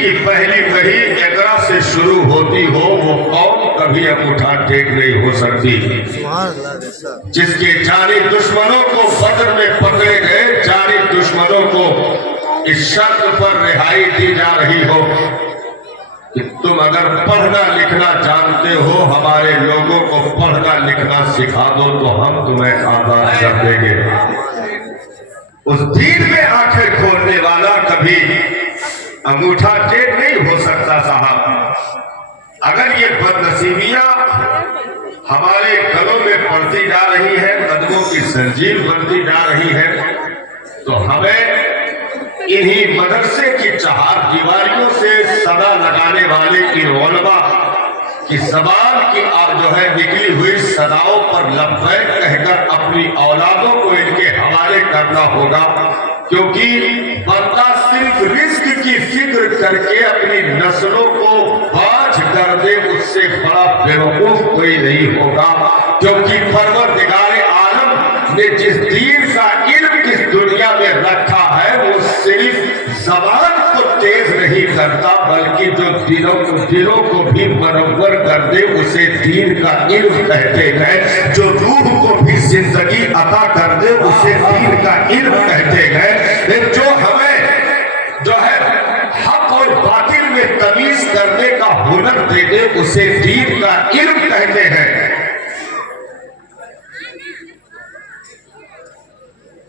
की पहली कही एकरा से शुरू होती हो, वो कौन कभी अंगूठा टेक नहीं हो सकती। जिसके जानी दुश्मनों को बदर में पकड़े गए, जानी दुश्मनों को इस शर्त पर रिहाई दी जा रही हो कि तुम अगर पढ़ना लिखना जानते हो, हमारे लोगों को पढ़ना लिखना सिखा दो तो हम तुम्हें आजाद कर देंगे। उस दीन में आंखें खोलने वाला कभी अंगूठा टेक नहीं हो सकता साहब। अगर ये बदनसीबियां हमारे गलों में पड़ती जा रही है, कदमों की जंजीर बनती जा रही है, तो हमें इन्हीं मदरसे की चार दीवारियों से सदा लगाने वाले इन उलमा की ज़बान की जो है निकली हुई सदाओं पर लब्बैक कहकर अपनी औलादों को इनके हवाले करना होगा। क्योंकि बंदा सिर्फ रिस्क की फिक्र करके अपनी नस्लों को बाझ कर दे, उससे बड़ा बेवकूफ कोई नहीं होगा। क्योंकि परवरदिगार आलम ने जिस दीन का इल्म इस दुनिया में रखा है, वो सिर्फ ज़बान को तेज नहीं करता, बल्कि जो दिलों को भी बरबर कर दे उसे दीन का इल्म कहते हैं। जो रूह को भी जिंदगी अता कर दे उसे दीन का इल्म कहते हैं। जो हमें जो है हक और बातिल में तमीज करने का हुनर दे दे उसे दीन का इल्म कहते हैं।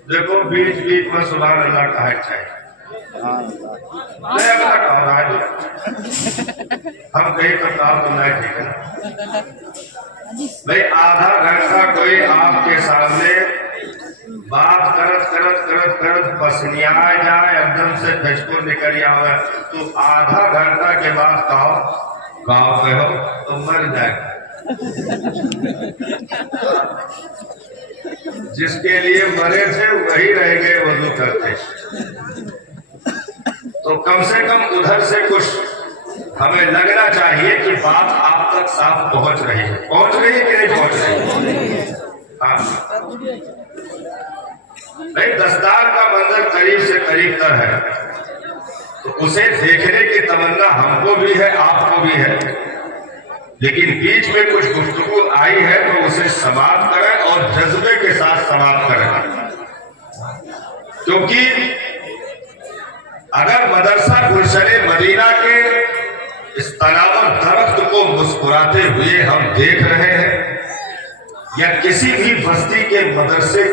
देखो बीच बीच में सुभान अल्लाह कहा चाहिए, हम कहीं तो काम तो नहीं, ठीक है ना भाई। आधा घंटा कोई आपके सामने बात करत पसनिया जाए, एकदम से भजपुर निकल आवे, तो आधा घंटा के बाद कहो तो मर जाएगा। जिसके लिए मरे थे वही रह गए वजू करते। तो कम से कम उधर से कुछ हमें लगना चाहिए कि बात आप तक साफ पहुंच रही है कि नहीं पहुंच रही। हाँ नहीं, दस्तार का मंजर करीब से करीब तर है, तो उसे देखने की तमन्ना हमको भी है, आपको भी है, लेकिन बीच में कुछ गुफ्तगू आई है तो उसे समाप्त करें और जज्बे के साथ समाप्त करें। क्योंकि अगर मदरसा गुलशने मदीना के इस तनावर दरख्त को मुस्कुराते हुए हम देख रहे हैं, या किसी भी बस्ती के मदरसे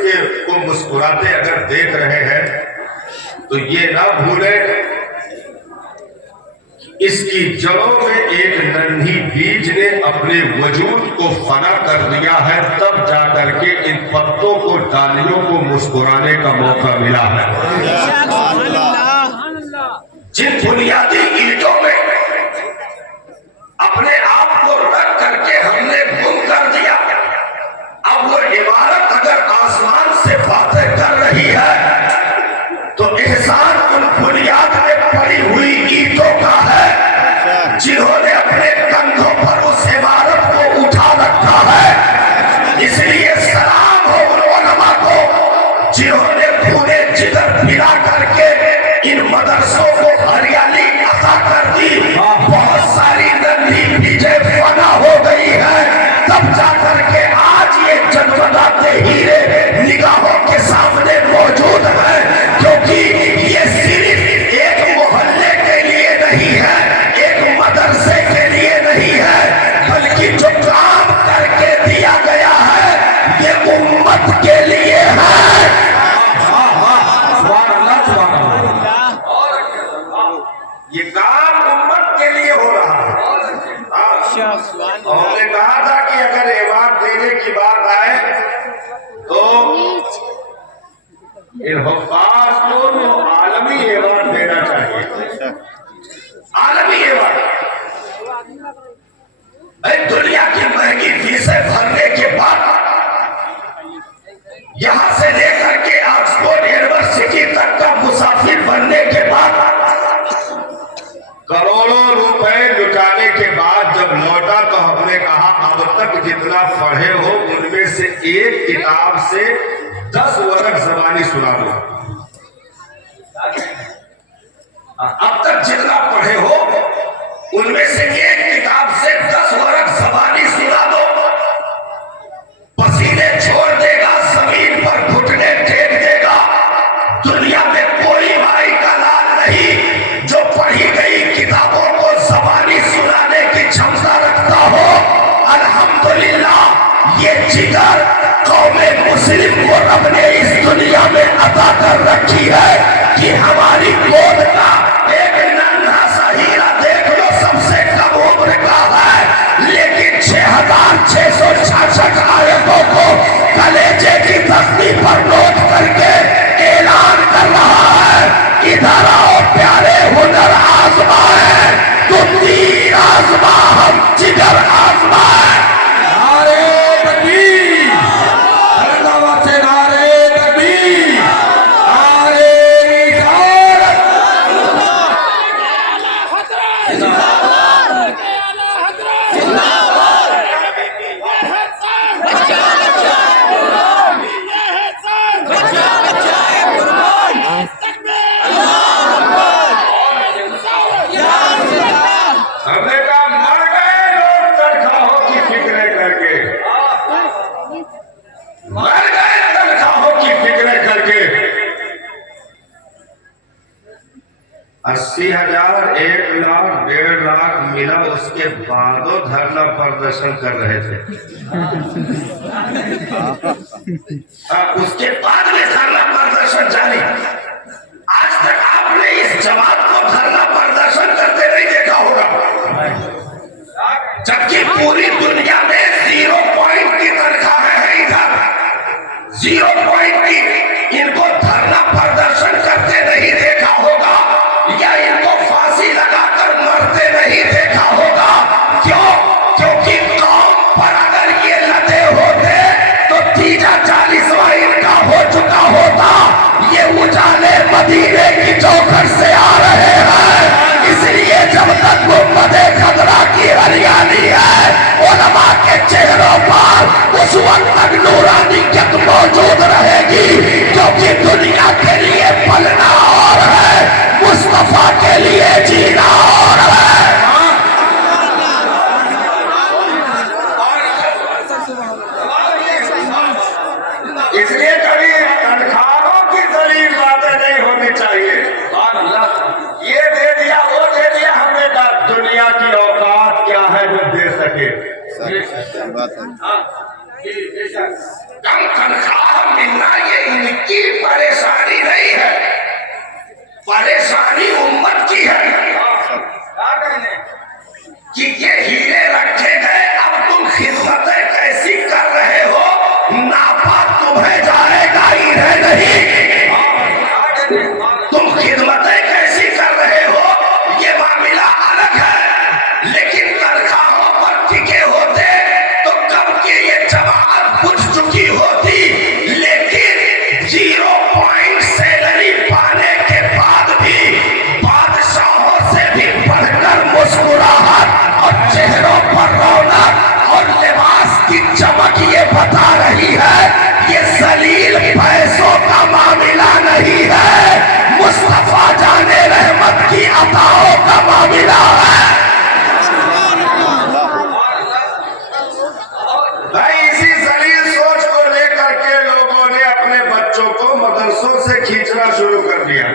को मुस्कुराते अगर देख रहे हैं, तो ये ना भूलें इसकी जड़ों में एक नन्ही बीज ने अपने वजूद को फना कर दिया है, तब जाकर के इन पत्तों को, डालियों को मुस्कुराने का मौका मिला है। जिन बुनियादी ईंटों में अपने आप को रख करके हमने गुम कर दिया, अब वो इमारत अगर आसमान से बातें कर रही है तो एहसान उन बुनियाद में पड़ी हुई ईंटों का है जिन्होंने अपने कंधों पर उस इमारत को उठा रखा है। इसलिए सलाम हो उन उलमा को जिन्होंने पूरे जिगर फिरा करके इन मदरसों को हरियाली अता कर दी। बहुत सारी नन्ही बीजें फना हो गई है, तब जाकर के आज ये जगमगाते हीरे निगाहों के सामने मौजूद है। क्योंकि ये सिर्फ एक मोहल्ले के लिए नहीं है, एक मदरसे के लिए नहीं है, बल्कि जो काम करके दिया गया है ये उम्मत के लिए है। ये काम उम्मत के लिए हो रहा है। हमने कहा था कि अगर एवार्ड देने की बात आए तो इन हुफ्फाज को आलमी एवार्ड देना चाहिए। आलमी एवार्ड। दुनिया की महंगी फीसें भरने के बाद यहां से लेकर के ऑक्सफोर्ड यूनिवर्सिटी तक का मुसाफिर बनने के बाद करोड़ों रुपए लुटाने के बाद जब लौटा तो हमने कहा अब तक जितना पढ़े हो उनमें से एक किताब से 10 वर्ग ज़बानी सुना दो। अब तक जितना पढ़े हो उनमें से एक किताब से 10 वर्ष ज़बानी सुना दो, पसीने छोड़ देगा, जमीन पर घुटने टेक देगा। दुनिया में कोई भाई का लाल नहीं जो पढ़ी गई किताबों को ज़बानी सुनाने की क्षमता रखता हो। अल्हम्दुलिल्लाह ये जिगर कौमे मुस्लिम को रब ने इस दुनिया में अता कर रखी है कि हमारी गोद का एक नन्हा सा हीरा देख लो, सबसे कम उम्र का है, लेकिन 6666 आयतों को कलेजे की तख्ती पर नोट करके ऐलान कर रहा है, इधर आओ प्यारे हुनर आजमाए, तो तीर आजमा हम जिगर आजमाए। नारे तकबीर, धन्यवाद से नारे तकबीर, नारे रिसालत। हमने कहा मर गए लोग तनख्वाहों की फिक्र करके, मर गए तनख्वाहों की फिक्र करके। 80,000, 1,00,000, 1.5 लाख मिला, उसके बादो धरना प्रदर्शन कर रहे थे। उसके बाद में धरना प्रदर्शन जारी। आज तक आपने इस जमात को धरना प्रदर्शन करते नहीं देखा होगा, जबकि पूरी दुनिया में 0 पॉइंट की तनख्वाहें हैं। इधर 0 पॉइंट की इनको धरना प्रदर्शन करते नहीं देखा होगा, या इनको फांसी लगाकर मरते नहीं देखा होगा। क्यों? क्योंकि कौम पर अगर ये लदे होते तो 30-40वां इनका हो चुका होता। ये उजाले मदीने की चौखट से आ रहे हैं, इसलिए जब तक गुंबदे खतरा की हरियाली है, उलमा के चेहरों पर उस वक्त तक नूरानियत मौजूद रहेगी, क्योंकि दुनिया के लिए पलना और है, मुस्तफा के लिए जीना और है। इसलिए कभी तनख्वाहों की दलील बातें नहीं होनी चाहिए। ये दे दिया, वो दे दिया, हमने कहा दुनिया की औकात क्या है जो दे सके। कम तनख्वाह मिलना ये इनकी परेशानी नहीं है, परेशानी उम्मत की है कि ये हीरे रखे गए, अब तुम खिदमतें कैसी कर रहे हो, नापा तुम्हें जाएगा हीरे नहीं। तुम खिदमतें कैसी कर रहे हो ये मामला अलग है, लेकिन तनख्वाहों पर टिके होते तो कब की ये जमात बुझ चुकी होती। लेकिन 0 पॉइंट सैलरी पाने के बाद भी बादशाहों से भी बढ़कर मुस्कुराहट और चेहरों पर रौनक और लिबास की चमक ये बता रही है, ये जलील पैसों का मामला नहीं है, मुस्तफा जाने रहमत की अताओं का मामला है। भाई इसी जलील सोच को लेकर के लोगों ने अपने बच्चों को मदरसों से खींचना शुरू कर दिया,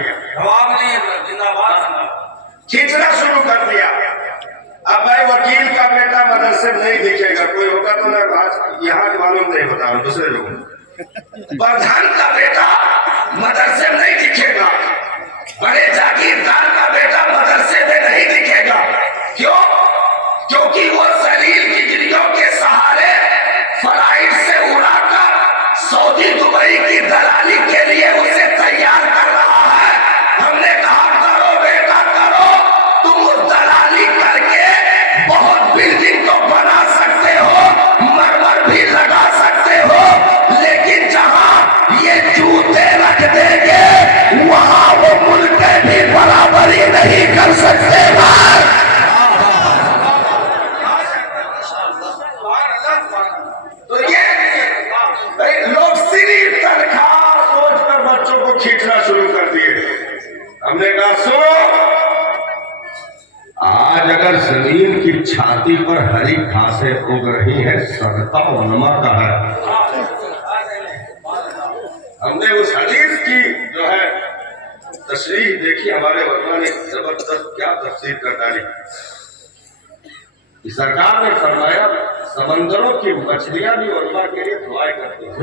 खींचना शुरू कर दिया। अब भाई वकील का बेटा मदरसे में नहीं दिखेगा, कोई होगा तो ना, आज यहाँ मालूम नहीं होता, दूसरे लोग। प्रधान का बेटा मदरसे में नहीं दिखेगा, बड़े जागीरदार का बेटा मदरसे में नहीं दिखेगा। क्यों? क्योंकि वो जलील डिग्रियों के सहारे फ्लाइट से उड़ाकर सऊदी दुबई की दलाली के लिए उसे तैयार कर रहा है। हमने कहा करो बेटा करो, तुम उस दलाली करके बहुत बिल्डिंग तो बना सकते हो, मरमर भी लगा सकते हो, लेकिन जहां ये जूते रख देंगे वहां वो मुल्क भी बराबर आज अगर जमीन की छाती पर हरी घासें उग रही है, सदका उलमा का है। हमने उस हदीस की जो है तशरीह देखी, हमारे उलमा ने जबरदस्त क्या तफसीर कर डाली। सरकार ने फरमाया समंदरों की मछलियां भी उलमा के लिए दुआएं करती हैं।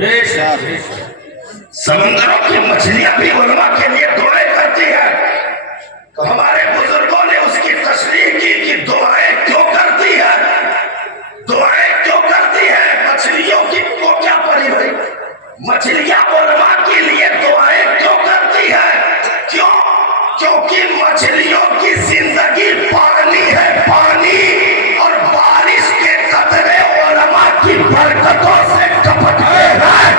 समंदरों की मछलियां भी उलमा के लिए दुआएं करती है। तो हमारे बुजुर्गों ने उसकी तशरीह की कि दुआएं क्यों करती है, दुआएं क्यों करती है। मछलियों की को क्या पड़ी भाई, मछलियां उलमा के लिए दुआएं क्यों करती है? क्यों? क्योंकि मछलियों की जिंदगी पानी है, पानी, और बारिश के कतरे उलमा की बरकतों से टपकते हैं।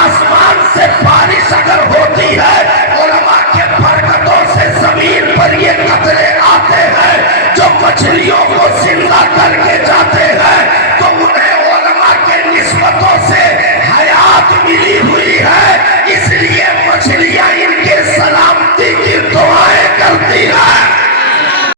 आसमान से बारिश अगर होती है, उलमा के बरकतों से जमीन पर ये कतरे आते हैं जो मछलियों को जिंदा करके